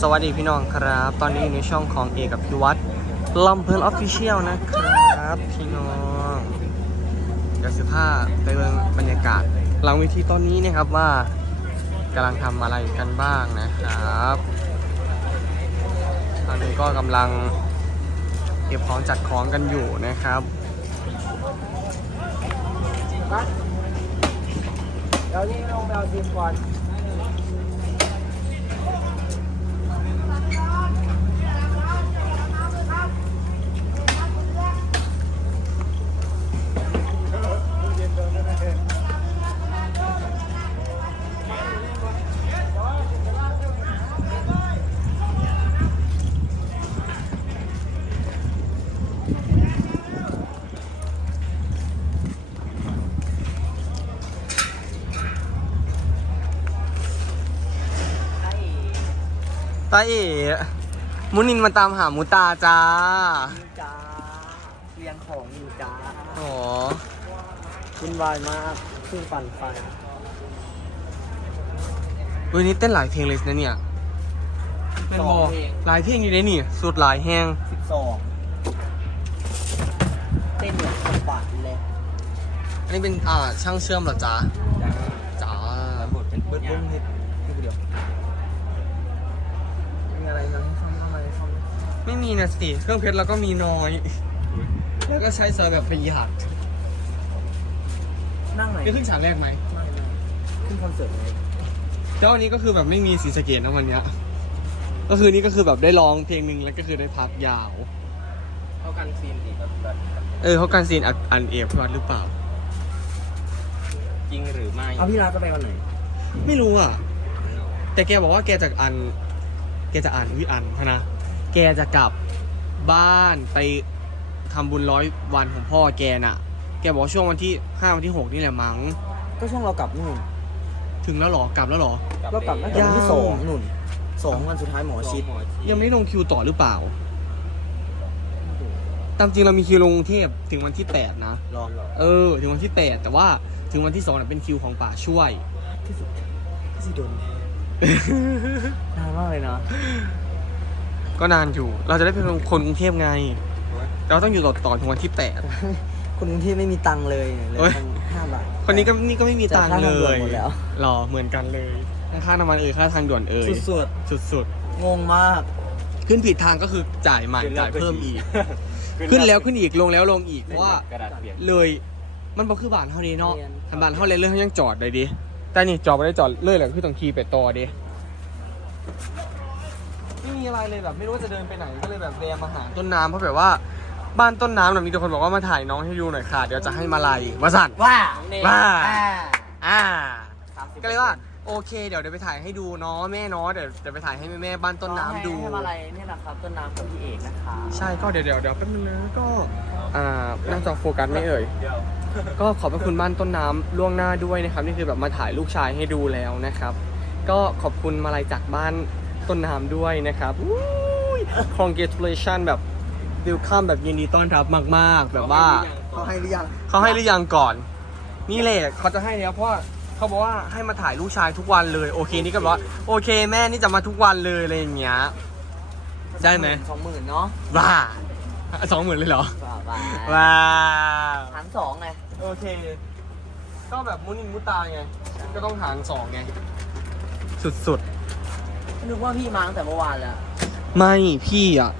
สวัสดีพี่น้องครับ ตอนนี้อยู่ในช่องของเอกับพิวัตรลำเพลินออฟฟิเชียลนะครับ พี่น้องเดี๋ยวสิผ้าไปเบิ่งบรรยากาศ หลังเวิธีตอนนี้นะครับว่ากำลังทำอะไรกันบ้างนะครับตอนนี้ก็กำลังเก็บของจัดของกันอยู่นะครับเดี๋ยวนี้ลงไปเอาซิมก่อนาเอ๋มุนินมาตามหามูตาจ้าจ้าเรียงของอยู่จ้าอ๋อวุ่นวายมากเพิ่งปั่นไฟวันนี้เต้นหลายเพลงเลยนะเนี่ยเป็นบอหลายเพลงอยู่ในนี่สุดหลายแห้งสิบสองเต้นแบบบาดเลยอันนี้เป็นอ่าช่างเชื่อมเหรอจ๊ะจ้าจ๋าบทเป็นเบิ้ลเบิ้ลนิดนิดเดียวมีอะไรยังให้ซ่อมอะไรซ่อม ไม่มีนะสิ เครื่องเพชรเราก็มีน้อย แล้วก็ใช้ซอยแบบประหยัดนั่งไหนนี่ขึ้นฉากแรกไหมไม่ไม่ขึ้นคอนเสิร์ตเลยเจ้าวันนี้ก็คือแบบไม่มีสีสะเกตนะวันเนี้ย ก็คือนี่ก็คือแบบได้ร้องเพลงหนึ่งแล้วก็คือได้พักยาว เข้ากันซีนดีแบบแบบเออเขาการซีนอัดอันเอฟวัดหรือเปล่า จริงหรือไม่เอาพี่รักจะไปวันไหนไม่รู้อะ แต่แกบอกว่าแกจะอัน แกจะอ่านวิอันพะนะ แกจะกลับบ้านไปทำบุญร้อยวันของพ่อแกน่ะ แกบอกว่าช่วงวันที่ห้าวันที่หกนี่แหละมั้ง ก็ช่วงเรากลับนู่น ถึงแล้วเหรอ กลับแล้วเหรอ เรากลับตั้งแต่วันที่สองนู่นสองวันสุดท้ายหมอชิด ยังไม่ได้ลงคิวต่อหรือเปล่า ตามจริงเรามีคิวลงกรุงเทพถึงวันที่แปดนะ รอ เออ ถึงวันที่แปดแต่ว่าถึงวันที่สองน่ะเป็นคิวของป่าช่วยที่สุดที่สุดโดนนานมากเลยนะ ก็นานอยู่ เราจะได้เป็นคนกรุงเทพไง เราต้องอยู่ต่อต่อถึงวันที่แปด คนกรุงเทพไม่มีตังค์เลยเหลือเอ้ย ตังค์ห้าบาท คนนี้ก็นี่ก็ไม่มีตังค์จ่ายเลค่าทางด่วนยหมดแล้ว หรอเหมือนกันเลยทั้งค่าน้ำมันเอ่ยค่าทางด่วนเอ่ยสุดสุดๆงงมาก ๆ ขึ้นผิดทางก็คือจ่ายใหม่ขึ้นแล้วจ่ายเพิ่มอีกขึ้ขึ้นแล้วขึ้นอีกลงแล้วลงอีกเพราะว่า กระดาษเปียกเลยมันบอกคือบ้านเท่านี้เนาะเรียน ทำบ้านเท่าเลยเรื่องเขายังจอดเลยดิแต่นี่จอดไม่ได้จอดเลยแหละคือต้องขี่ไปต่อดิไม่มี อะไรเลยแบบ ไม่รู้ว่าจะเดินไปไหนก็เลยแบบแวะมาหาต้นน้ำเพราะแบบว่า บ้านต้นน้ำน่ะมีแต่คนบอกว่ามาถ่ายน้องให้ดูหน่อยค่ะ เดี๋ยวจะให้มาลายมาสั่น ว่าว่า อ่าอ่าสามสิบก็เลยว่าโอเค เดี๋ยวเดี๋ยวไปถ่ายให้ดูเนาะแม่เนาะเดี๋ยวเดี๋ยวไปถ่ายให้แม่แม่บ้านต้นน้ำดู ให้ให้มาอะไรเนี่ยนะครับต้นน้ำกับพี่เอกนะคะใช่ก็เดี๋ยวเดี๋ยวเดี๋ยวแป๊บนึงนะก็อ่าน่าจะโฟกัสไม่เอ่ย ก็ขอบพระคุณบ้านต้นน้ำล่วงหน้าด้วยนะครับ นี่คือแบบมาถ่ายลูกชายให้ดูแล้วนะครับ ก็ขอบคุณมาลัยจากบ้าน ต้นน้ำด้วยนะครับอุ้ย congratulation แบบ welcome แบบยินดีต้อนรับมาก ๆ แบบว่าเขาให้หรือยังเขาให้หรือยังก่อน นี่แหละเขาจะให้แล้วเพราะว่าเขาบอกว่าให้มาถ่ายลูกชายทุกวันเลยโอเคนี่ก็บอกว่าโอเคแม่นี่จะมาทุกวันเลยอะไรอย่างเงี้ยได้ไหมสองหมื่นเนาะว้าสองหมื่นเลยเหรอว้าวว้าวว้าวหารสองไงโอเค ก็แบบมุนินมุตาไงก็ต้องหารสองไง สุด นึกว่าพี่มาตั้งแต่เมื่อวานแล้วๆไม่พี่อะ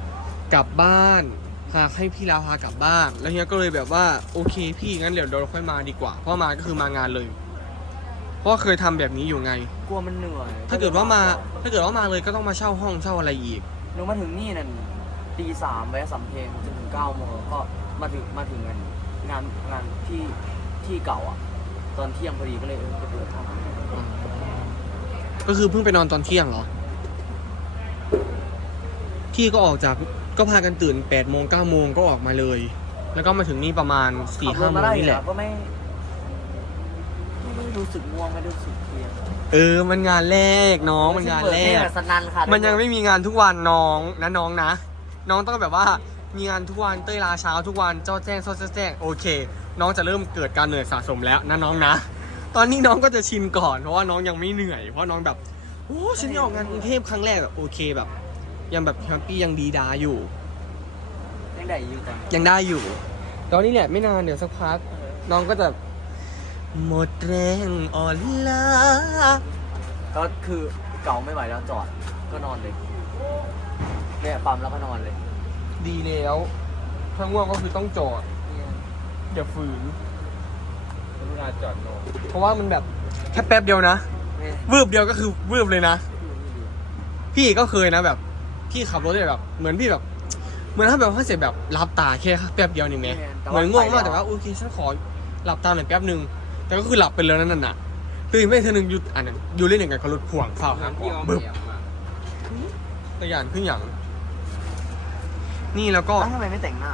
กลับบ้านพาให้พี่ลาพากลับบ้านแล้วเฮียก็เลยแบบว่าโอเค พี่งั้นเดี๋ยวเราค่อยมาดีกว่า เพราะมาก็คือมางานเลย เพราะว่าเคยทำแบบนี้อยู่ไง กลัวมันเหนื่อยถ้าเกิดว่ามาถ้าเกิดว่ามาเลยก็ต้องมาเช่าห้องเช่าอะไรอีกนึกมาถึงนี่นั่นตีสามแวะสำเพ็งจนถึงเก้าโมงก็มาถึงมาถึงงานงานงานที่ที่เก่าอะ ตอนเที่ยงพอดีก็เลยเออไปเปิดทางก็คือเพิ่งไปนอนตอนเที่ยงเหรอ พี่ก็ออกจากก็พากันตื่น8ปดโมงเก้าโมงก็ออกมาเลย แล้วก็มาถึงนี่ประมาณ4ี่ห้าโมงนี่แหละ ก็ไม่ไม่รู้สึกง่วงไม่รู้สึกเพลียเออ มันงานแรกน้องมันงานแรเปิดเพลกบบสนันค่ะมันยังไม่มีงานทุกวันน้องนะน้องนะ น้องต้องแบบว่ามีงานทุกวันเต้ยลาเช้าทุกวันเจ้าแจ้งโซแจ้งโอเค น้องจะเริ่มเกิดการเหนื่อยสะสมแล้วนะน้องนะ ตอนนี้น้องก็จะชินก่อนเพราะว่าน้องยังไม่เหนื่อย เพราะน้องแบบโอ้ฉันได้ออกงานกรุงเทพครั้งแรกแบบโอเคแบบ ยังแบบแฮปปี้ยังดีดาอยู่ ยังได้อยู่ตอนยังได้อยู่ ตอนนี้แหละไม่นานเดี๋ยวสักพัก น้องก็จะหมดแรงอ่อนล้าก็คือเก่าไม่ไหวแล้วจอดก็นอนเลยเนี่ยปั๊มแล้วก็นอนเลย ดีแล้วถ้าง่วงก็คือต้องจอดอย่าฝืนเวลาจอดนอนเพราะว่ามันแบบแค่แป๊บเดียวนะวืบเดียวก็คือวืบเลยนะ พี่ก็เคยนะแบบ พี่ขับรถเนี่ยแบบ เหมือนพี่แบบ เหมือนถ้าแบบว่าเสร็จแบบรับตาแค่แป๊บเดียวนี่ไหมเหมือนง่วงมากแต่ว่าโอเคฉันขอหลับตาหน่อยแป๊บหนึ่งแต่ก็คือหลับไปเลยนั่นน่ะตื่นไม่เธอหนึ่งหยุดอ่านนอยู่เล่นอย่างกับเขารถพ่วงเฝ้าครับบึ้บตัวอย่างขึ้นอย่าง นี่แล้วก็แล้วทำไมไม่แต่งหน้า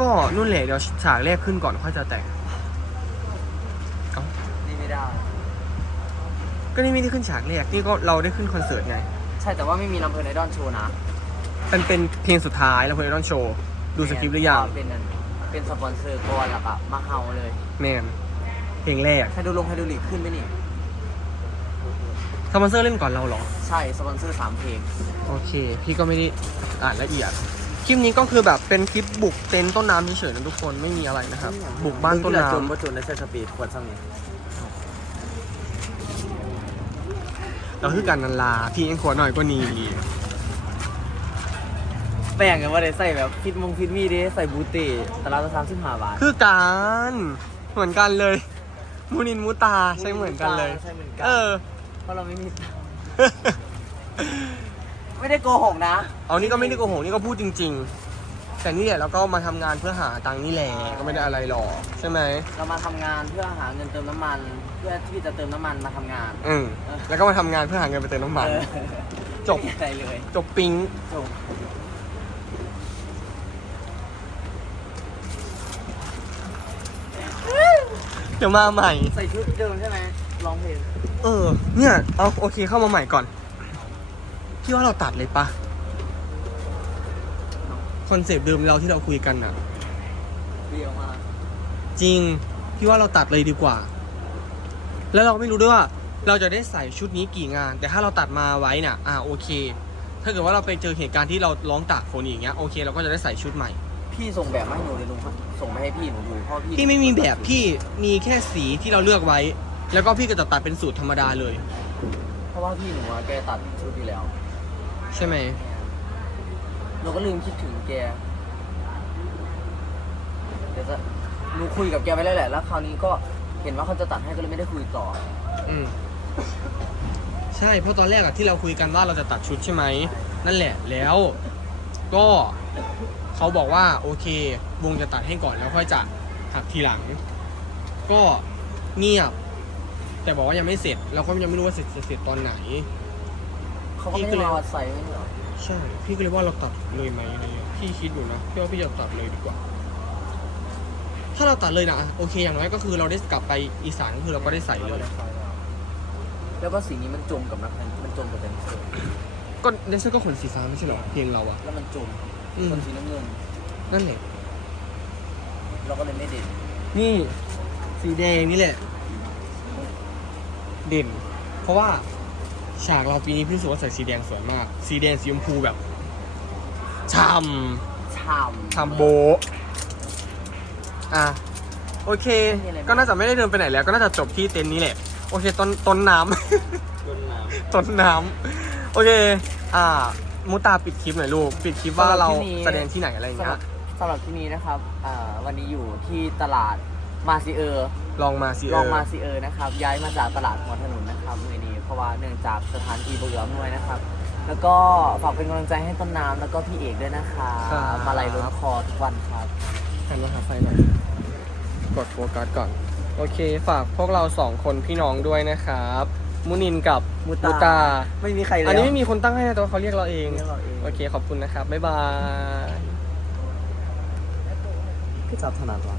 ก็นู่นแหละเดี๋ยวฉากแรกขึ้นก่อนค่อยจะแต่งนี่ไม่ได้ ก็นี่ไม่ได้ขึ้นฉากแรกนี่ก็เราได้ขึ้นคอนเสิร์ตไง ใช่แต่ว่าไม่มีลำเพลินไอดอลโชว์นะมันเป็นเพลงสุดท้ายแล้วเพลงต้องโชว์ดูสคริปต์หรือยังเป็นอันเป็นสปอนเซอร์ก่อนแล้วก็มาเฮาเลยแมนเพลงแรกไฮดูลงไฮดูลิกขึ้นไหมนี่สปอนเซอร์เล่นก่อนเราเหรอ ใช่สปอนเซอร์สามเพลงโอเค พี่ก็ไม่ได้อ่านละเอียด คลิปนี้ก็คือแบบเป็นคลิปบุกเต็นท์ต้นน้ำเฉยๆนะทุกคนไม่มีอะไรนะครับ บุกบ้านต้นน้จนว่าจนได้ใช้สปีดขวดซ้ำนี่ำ เราคือการนันลาพี่ยังขวหน่อยก็นีแป้งกันว่าได้ใส่แบบฟิตมงฟิตมีได้ใส่บูเต้ตลาดละสามสิบห้าบาทคือการเหมือนกันเลย มูนินมูตาใช่เหมือนกันเลย ใช่เหมือนกันเออ เพราะเราไม่มีตังค์ไม่ได้โกหกนะ เอานี่ก็ไม่ได้โกหกนี่ก็พูดจริง ๆ แต่นี่แหละเราก็มาทำงานเพื่อหาตังค์นี่แหละก็ไม่ได้อะไรหรอกใช่ไหมเรามาทำงานเพื่อหาเงินเติมน้ำมัน เพื่อที่จะเติมน้ำมันมาทำงานอืมแล้วก็มาทำงานเพื่อหาเงินไปเติมน้ำมัน เออจบ ไม่มีอะไรเลยจบปิ๊งจบเดี๋ยวมาใหม่ ใส่ชุดเดิมใช่ไหมร้องเพลงเออ เนี่ยเอาโอเคเข้ามาใหม่ก่อนพี่ว่าเราตัดเลยปะ คอนเซปต์เดิมเราที่เราคุยกันอะเดียวมากจริง พี่ว่าเราตัดเลยดีกว่า แล้วเราไม่รู้ด้วยว่า เราจะได้ใส่ชุดนี้กี่งาน แต่ถ้าเราตัดมาไว้น่ะ อ่าโอเค ถ้าเกิดว่าเราไปเจอเหตุการณ์ที่เราร้องตากฝนอย่างเงี้ยโอเคเราก็จะได้ใส่ชุดใหม่ พี่ส่งแบบมาให้หนูเลยลุงส่งไปให้พี่หนูดูเพราะพี่พี่ไม่มีแบบพี่มีแค่สีที่เราเลือกไว้ แล้วก็พี่ก็จะตัดเป็นสูตรธรรมดาเลย เพราะว่าพี่หนูอะแกตัดชุดอยู่แล้ว ใช่ไหม หนูก็ลืมคิดถึงแกเดี๋ยวจะหนูคุยกับแกไปแล้วแหละ แล้วคราวนี้ก็เห็นว่าเขาจะตัดให้ก็เลยไม่ได้คุยต่อ อืม ใช่เพราะตอนแรกอะที่เราคุยกันว่าเราจะตัดชุดใช่ไหม นั่นแหละแล้ว ก็เขาบอกว่าโอเค วงจะตัดให้ก่อนแล้วค่อยจะหักทีหลัง ก็เงียบ แต่บอกว่ายังไม่เสร็จ เราก็ยังไม่รู้ว่าเสร็จจะเสร็จตอนไหน เขาก็ไม่ได้มาวัดใส่ไม่ใช่เหรอ ใช่ พี่ก็เลยว่าเราตัดเลยไหมอะไรเงี้ยพี่คิดอยู่นะพี่ว่าพี่จะตัดเลยดีกว่า ถ้าเราตัดเลยนะโอเคอย่างน้อยก็คือเราได้กลับไปอีสานก็คือเราก็ได้ใส่เลย แล้วก็สีนี้มันจมกับนักมันจมกับแดนเซอร์ก็แดนเซอร์ก็ขนสีฟ้าไม่ใช่เหรอเพลงเราอะ แล้วมันจมอืม คนสีน้ำเงิน นั่นแหละเราก็เลยไม่เด่นนี่สีแดงนี่แหละ เด่น เพราะว่า ฉากเราปีนี้พี่รู้สึกว่าใส่สีแดงสวยมาก สีแดงสีชมพูแบบช่ชามำช่ำโบะอะ โอเค ก็น่าจะไม่ได้เดินไปไหนแล้ว ก็น่าจะจบที่เต็นท์นี้แหละ โอเค ต้นต้นน้ำต้นน้ต้นน้ำ โอเค อ่า มุตาปิดคลิปหน่อยลูก ปิดคลิปว่าเราแสดงที่ไหนอะไรอย่างำสำหเงี้รับย สำหรับที่นี้นะครับอ่าวันนี้อยู่ที่ตลาดมาซิเออร์ลองมาสิลเอองอมาซิเออร์นะครับ ย้ายมาจากตลาดหัวถนนนะครับมือนี้เพ ราะว่าเนื่องจากสถานที่เบื่อด้วยนะครับ แล้วก็ฝากเป็นกำลังใจให้ต้นน้ำแล้วก็พี่เอกด้วยนะคะครับ มาลัยล้นคอทุกวันครับ หันมาหาไฟหน่อย กดโฟกัสก่อน โอเค ฝากพวกเราสองคนพี่น้องด้วยนะครับ มุนินกับมุตาตาไม่มีใครเลยอันนี้ไม่มีคนตั้งให้นะแต่ว่าเขาเรียกเราเอง เรียกเราเองโอเค ขอบคุณนะครับ บ๊ายบาย พี่จับถนัดวะ